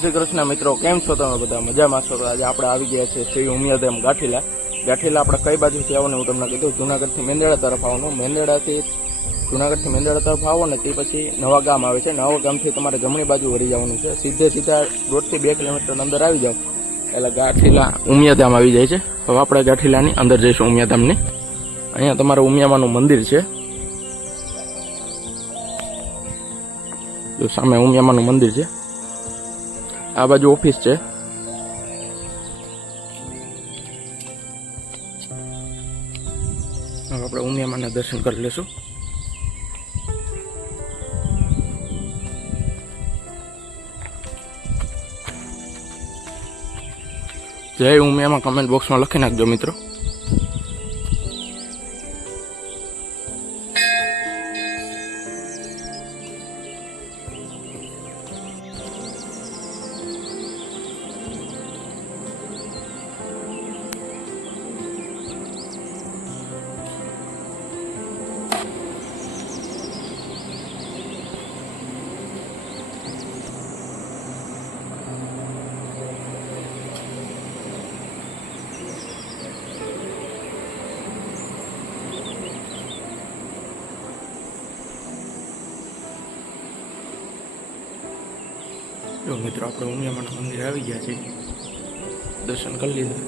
શ્રી કૃષ્ણ મિત્રો, કેમ છો તમે બધા? મજામાં છો? આજે આપણે આવી ગયા છે શ્રી ઉમિયાધામ ગાંઠીલા. ગાંઠીલા આપણે કઈ બાજુથી આવવાનું હું તમને કીધું, જુનાગઢથી મેંદરડા તરફ આવવાનું. જુનાગઢથી મેંદરડા તરફ આવો ને તે પછી નવા ગામ આવે છે. નવા ગામથી તમારે જમણી બાજુ વળી જવાનું છે. સીધા 1.5 થી 2 કિલોમીટર અંદર આવી જાવ એટલે ગાંઠીલા ઉમિયાધામ આવી જાય છે. હવે આપણે ગાંઠીલાની અંદર જઈશું ઉમિયાધામની. અહીંયા તમારું ઉમિયામાનું મંદિર છે. જો સામે ઉમિયામાનું મંદિર છે. આ બાજુ ઓફિસ છે. હવે આપણે ઉમિયામાના દર્શન કરી લેશું. જય ઉમિયામાં કમેન્ટ બોક્સમાં લખી નાખજો મિત્રો. જો મિત્રો, આપણે ઉમિયામાના મંદિર આવી ગયા છીએ. દર્શન કરી લીધા.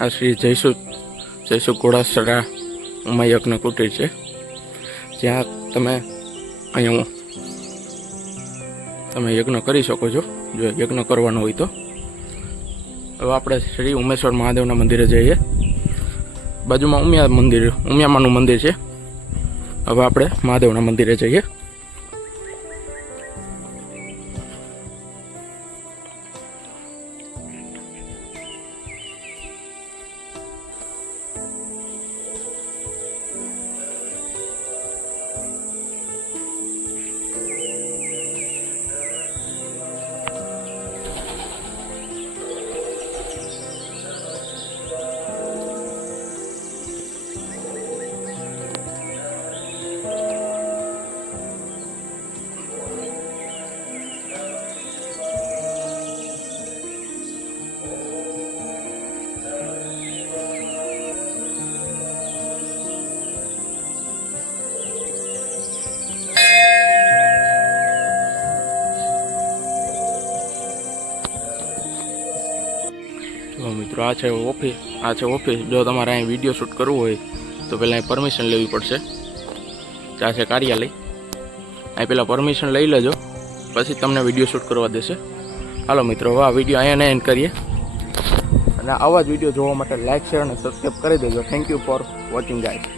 આ શ્રી જયસુ ઘોડાસરા ઉમાયજ્ઞ કુટીર છે, જ્યાં તમે યજ્ઞ કરી શકો છો જો યજ્ઞ કરવાનો હોય તો. હવે આપણે શ્રી ઉમેશ્વર મહાદેવના મંદિરે જઈએ. બાજુમાં ઉમિયામાનું મંદિર છે. હવે આપણે મહાદેવના મંદિરે જઈએ. મિત્રો, આ છે ઓફિસ. જો તમારે અહીં વિડીયો શૂટ કરવું હોય તો પહેલાં અહીં પરમિશન લેવી પડશે. આ છે કાર્યાલય. અહીં પહેલાં પરમિશન લઈ લેજો, પછી તમને વિડીયો શૂટ કરવા દેશે. હાલો મિત્રો, હવે આ વિડીયો અહીંયા એન્ડ કરીએ. અને આવા જ વિડીયો જોવા માટે લાઇક, શેર અને સબસ્ક્રાઈબ કરી દેજો. Thank you for watching guys.